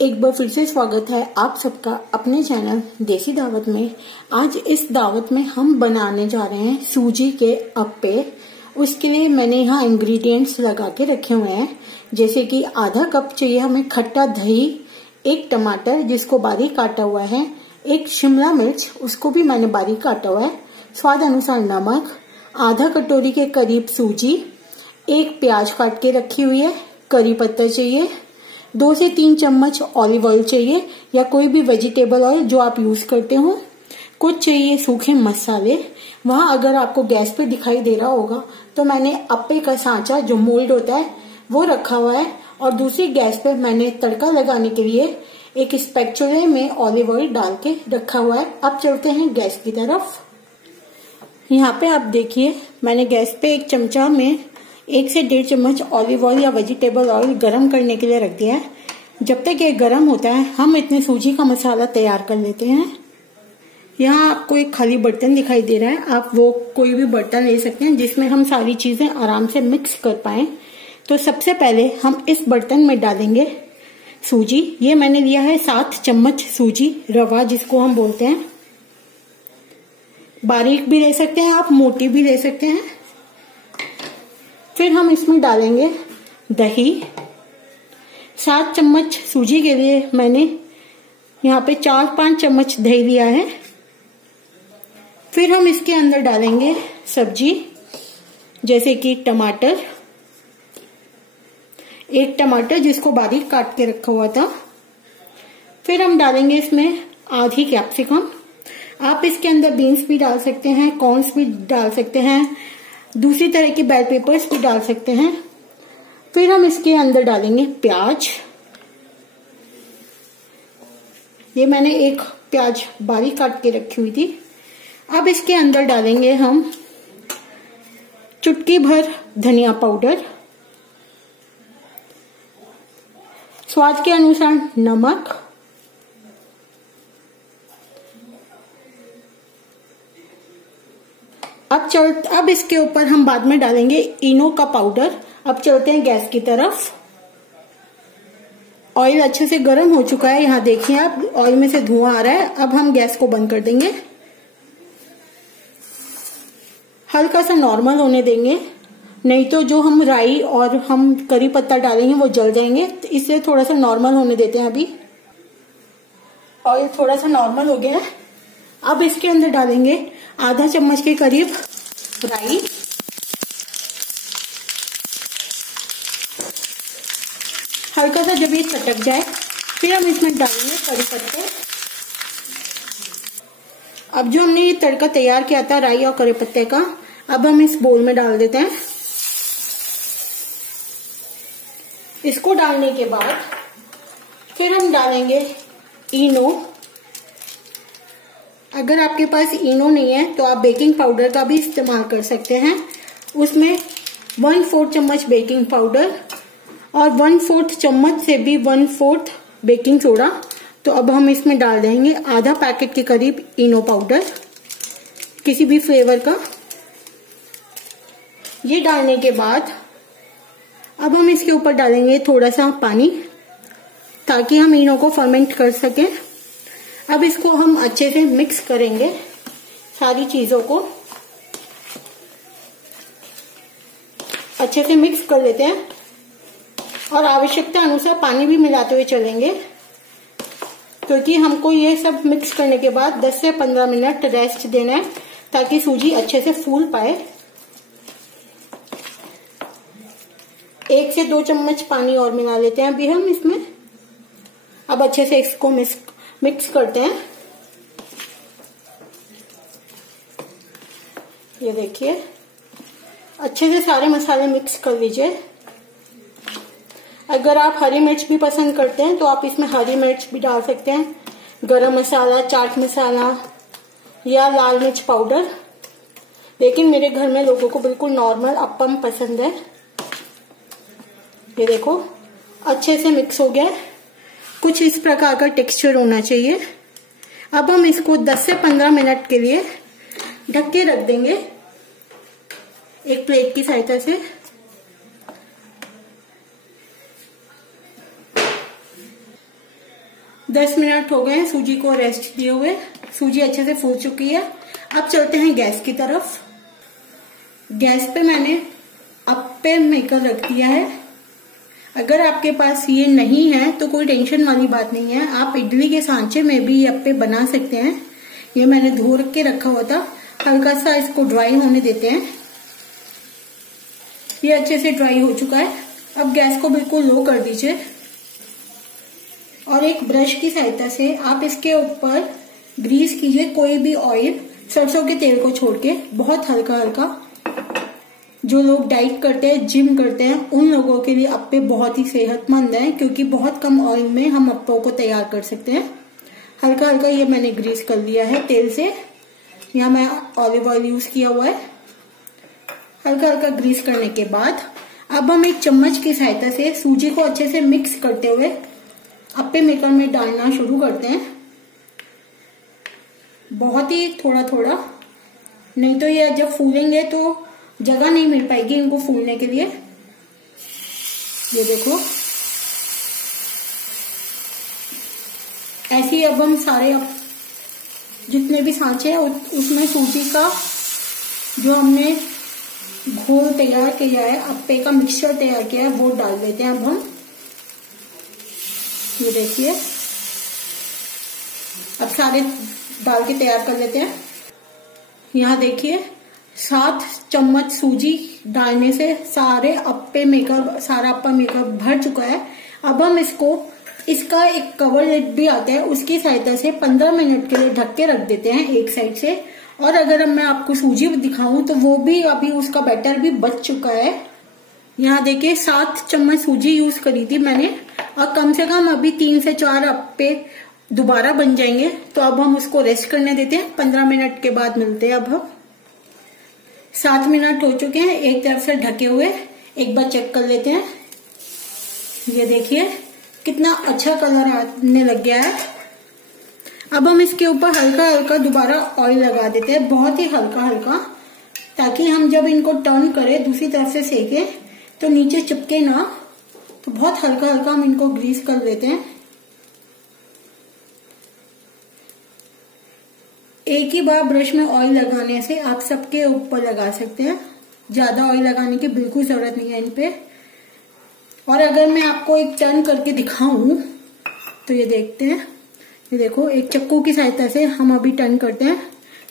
एक बार फिर से स्वागत है आप सबका अपने चैनल देसी दावत में। आज इस दावत में हम बनाने जा रहे हैं सूजी के अप्पे। उसके लिए मैंने यहाँ इंग्रेडिएंट्स लगा के रखे हुए हैं, जैसे कि आधा कप चाहिए हमें खट्टा दही, एक टमाटर जिसको बारीक काटा हुआ है, एक शिमला मिर्च उसको भी मैंने बारीक काटा हुआ है, स्वाद अनुसार नमक, आधा कटोरी के करीब सूजी, एक प्याज काट के रखी हुई है, करी पत्ता चाहिए, 2 से 3 चम्मच ऑलिव ऑयल चाहिए या कोई भी वेजिटेबल ऑयल जो आप यूज करते हो, कुछ चाहिए सूखे मसाले। वहां अगर आपको गैस पे दिखाई दे रहा होगा तो मैंने अप्पे का सांचा जो मोल्ड होता है वो रखा हुआ है, और दूसरी गैस पे मैंने तड़का लगाने के लिए एक स्पैचुले में ऑलिव ऑयल डाल के रखा हुआ है। अब चलते हैं गैस की तरफ। यहाँ पे आप देखिए मैंने गैस पे एक चमचा में 1 से 1.5 चम्मच ऑलिव ऑयल या वेजिटेबल ऑयल गरम करने के लिए रख दिया है। जब तक ये गरम होता है हम इतने सूजी का मसाला तैयार कर लेते हैं। यहाँ आपको एक खाली बर्तन दिखाई दे रहा है, आप वो कोई भी बर्तन ले सकते हैं जिसमें हम सारी चीजें आराम से मिक्स कर पाए। तो सबसे पहले हम इस बर्तन में डालेंगे सूजी। ये मैंने लिया है 7 चम्मच सूजी, रवा जिसको हम बोलते हैं। बारीक भी ले सकते हैं आप, मोटी भी ले सकते हैं। फिर हम इसमें डालेंगे दही। 7 चम्मच सूजी के लिए मैंने यहाँ पे 4-5 चम्मच दही लिया है। फिर हम इसके अंदर डालेंगे सब्जी, जैसे कि टमाटर, एक टमाटर जिसको बारीक काट के रखा हुआ था। फिर हम डालेंगे इसमें आधी कैप्सिकम। आप इसके अंदर बीन्स भी डाल सकते हैं, कॉर्न्स भी डाल सकते हैं, दूसरी तरह के बेल पेपर्स भी डाल सकते हैं। फिर हम इसके अंदर डालेंगे प्याज। ये मैंने एक प्याज बारीक काट के रखी हुई थी। अब इसके अंदर डालेंगे हम चुटकी भर धनिया पाउडर, स्वाद के अनुसार नमक, अब इसके ऊपर हम बाद में डालेंगे इनो का पाउडर। अब चलते हैं गैस की तरफ। ऑयल अच्छे से गर्म हो चुका है, यहाँ देखिए आप ऑयल में से धुआं आ रहा है। अब हम गैस को बंद कर देंगे, हल्का सा नॉर्मल होने देंगे, नहीं तो जो हम राई और हम करी पत्ता डालेंगे वो जल जाएंगे। तो इससे थोड़ा सा नॉर्मल होने देते हैं। अभी ऑयल थोड़ा सा नॉर्मल हो गया है। अब इसके अंदर डालेंगे आधा चम्मच के करीब राई, हल्का सा जब ये चटक जाए फिर हम इसमें डालेंगे करी पत्ते। अब जो हमने ये तड़का तैयार किया था राई और करी पत्ते का, अब हम इस बोल में डाल देते हैं। इसको डालने के बाद फिर हम डालेंगे इनो। अगर आपके पास इनो नहीं है तो आप बेकिंग पाउडर का भी इस्तेमाल कर सकते हैं। उसमें 1/4 चम्मच बेकिंग पाउडर और 1/4 चम्मच से भी 1/4 बेकिंग सोडा। तो अब हम इसमें डाल देंगे आधा पैकेट के करीब इनो पाउडर, किसी भी फ्लेवर का। ये डालने के बाद अब हम इसके ऊपर डालेंगे थोड़ा सा पानी, ताकि हम इनो को फर्मेंट कर सकें। अब इसको हम अच्छे से मिक्स करेंगे, सारी चीजों को अच्छे से मिक्स कर लेते हैं और आवश्यकता अनुसार पानी भी मिलाते हुए चलेंगे, क्योंकि हमको ये सब मिक्स करने के बाद 10 से 15 मिनट रेस्ट देना है ताकि सूजी अच्छे से फूल पाए। 1 से 2 चम्मच पानी और मिला लेते हैं अभी हम इसमें। अब अच्छे से इसको मिक्स करते हैं। ये देखिए अच्छे से सारे मसाले मिक्स कर लीजिए। अगर आप हरी मिर्च भी पसंद करते हैं तो आप इसमें हरी मिर्च भी डाल सकते हैं, गरम मसाला, चाट मसाला या लाल मिर्च पाउडर। लेकिन मेरे घर में लोगों को बिल्कुल नॉर्मल अप्पम पसंद है। ये देखो अच्छे से मिक्स हो गया है, कुछ इस प्रकार का टेक्सचर होना चाहिए। अब हम इसको 10 से 15 मिनट के लिए ढक के रख देंगे एक प्लेट की सहायता से। 10 मिनट हो गए सूजी को रेस्ट दिए हुए। सूजी अच्छे से फूल चुकी है। अब चलते हैं गैस की तरफ। गैस पे मैंने अप्पे मेकर रख दिया है। अगर आपके पास ये नहीं है तो कोई टेंशन वाली बात नहीं है, आप इडली के सांचे में भी ये अप्पे बना सकते हैं। ये मैंने धो के रखा हुआ था, हल्का सा इसको ड्राई होने देते हैं। ये अच्छे से ड्राई हो चुका है। अब गैस को बिल्कुल लो कर दीजिए और एक ब्रश की सहायता से आप इसके ऊपर ग्रीस कीजिए कोई भी ऑयल, सरसों के तेल को छोड़ के, बहुत हल्का हल्का। जो लोग डाइट करते हैं, जिम करते हैं, उन लोगों के लिए अप्पे बहुत ही सेहतमंद है, क्योंकि बहुत कम ऑयल में हम अप्पों को तैयार कर सकते हैं। हल्का हल्का ये मैंने ग्रीस कर लिया है तेल से। यहाँ मैं ऑलिव ऑयल यूज किया हुआ है। हल्का हल्का ग्रीस करने के बाद अब हम एक चम्मच की सहायता से सूजी को अच्छे से मिक्स करते हुए अप्पे मेकर में डालना शुरू करते हैं। बहुत ही थोड़ा थोड़ा, नहीं तो ये जब फूलेंगे तो जगह नहीं मिल पाएगी इनको फूलने के लिए। ये देखो, ऐसे ही अब हम सारे जितने भी सांचे हैं उसमें सूजी का जो हमने घोल तैयार किया है, अप्पे का मिक्सचर तैयार किया है, वो डाल देते हैं। अब हम ये देखिए, अब सारे डाल के तैयार कर लेते हैं। यहाँ देखिए 7 चम्मच सूजी डालने से सारा अप्पा मेकर भर चुका है। अब हम इसका एक कवर लिड भी आता है, उसकी सहायता से 15 मिनट के लिए ढक के रख देते हैं एक साइड से। और अगर मैं आपको सूजी दिखाऊं तो वो भी अभी उसका बैटर भी बच चुका है। यहाँ देखिए 7 चम्मच सूजी यूज करी थी मैंने, और कम से कम अभी 3 से 4 अप्पे दोबारा बन जाएंगे। तो अब हम उसको रेस्ट करने देते हैं। 15 मिनट के बाद मिलते हैं। अब हम 7 मिनट हो चुके हैं, एक तरफ से ढके हुए। एक बार चेक कर लेते हैं। ये देखिए कितना अच्छा कलर आने लग गया है। अब हम इसके ऊपर हल्का हल्का दोबारा ऑयल लगा देते हैं, बहुत ही हल्का हल्का, ताकि हम जब इनको टर्न करें दूसरी तरफ से सेके तो नीचे चिपके ना। तो बहुत हल्का हल्का हम इनको ग्रीस कर लेते हैं। एक ही बार ब्रश में ऑयल लगाने से आप सबके ऊपर लगा सकते हैं, ज्यादा ऑयल लगाने की बिल्कुल जरूरत नहीं है इन पे। और अगर मैं आपको एक टर्न करके दिखाऊं तो ये देखते हैं, ये देखो एक चक्कू की सहायता से हम अभी टर्न करते हैं,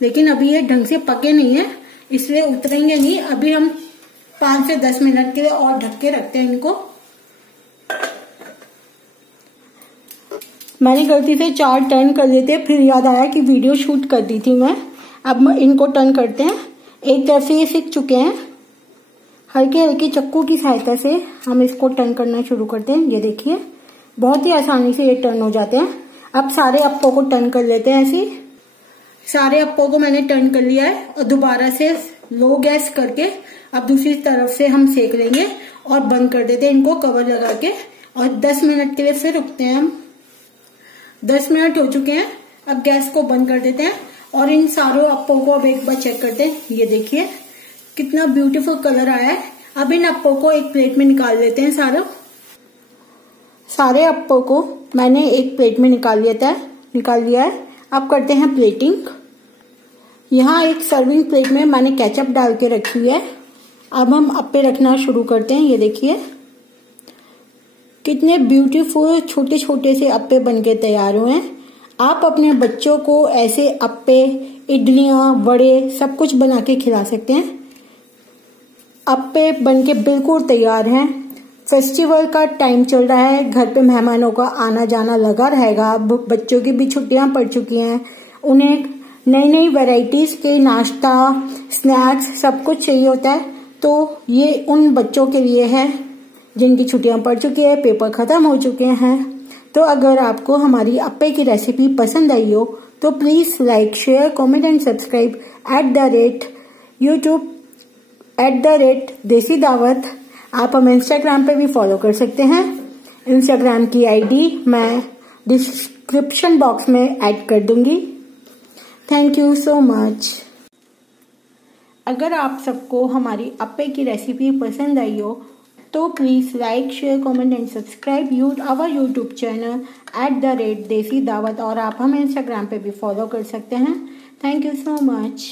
लेकिन अभी ये ढंग से पके नहीं है इसलिए उतरेंगे नहीं। अभी हम 5 से 10 मिनट के लिए और ढक के रखते हैं इनको। मैंने गलती से 4 टर्न कर लेते, फिर याद आया कि वीडियो शूट कर दी थी मैं। अब इनको टर्न करते हैं। एक तरफ से ये सिक चुके हैं, हल्के हल्के चक्कू की सहायता से हम इसको टर्न करना शुरू करते हैं। ये देखिए बहुत ही आसानी से ये टर्न हो जाते हैं। अब सारे अप्पों को टर्न कर लेते हैं। ऐसे सारे अप्पों को मैंने टर्न कर लिया है और दोबारा से लो गैस करके अब दूसरी तरफ से हम सेक लेंगे और बंद कर देते हैं इनको कवर लगा के। और 10 मिनट के लिए फिर रुकते हैं हम। 10 मिनट हो चुके हैं, अब गैस को बंद कर देते हैं और इन सारों अप्पों को अब एक बार चेक करते हैं। ये देखिए कितना ब्यूटीफुल कलर आया है। अब इन अप्पों को एक प्लेट में निकाल लेते हैं। सारे अप्पों को मैंने एक प्लेट में निकाल लिया है। अब करते हैं प्लेटिंग। यहाँ एक सर्विंग प्लेट में मैंने केचप डाल के रखी है। अब हम अप्पे रखना शुरू करते हैं। ये देखिए कितने ब्यूटीफुल छोटे छोटे से अप्पे बनके तैयार हुए हैं। आप अपने बच्चों को ऐसे अप्पे, इडलियां, वड़े सब कुछ बना के खिला सकते हैं। अप्पे बनके बिल्कुल तैयार हैं। फेस्टिवल का टाइम चल रहा है, घर पे मेहमानों का आना जाना लगा रहेगा। अब बच्चों की भी छुट्टियां पड़ चुकी हैं, उन्हें नई नई वैरायटीज के नाश्ता, स्नैक्स सब कुछ चाहिए होता है। तो ये उन बच्चों के लिए है जिनकी छुट्टियां पड़ चुकी है, पेपर खत्म हो चुके हैं। तो अगर आपको हमारी अप्पे की रेसिपी पसंद आई हो तो please like, share, comment and subscribe @YouTube @देसी दावत। आप हमें इंस्टाग्राम पे भी फॉलो कर सकते हैं। इंस्टाग्राम की आईडी मैं डिस्क्रिप्शन बॉक्स में ऐड कर दूंगी। Thank you so much. अगर आप सबको हमारी अप्पे की रेसिपी पसंद आई हो तो please like share comment and subscribe our YouTube channel @Desi Dawat. और आप हमें इंस्टाग्राम पे भी फॉलो कर सकते हैं। Thank you so much.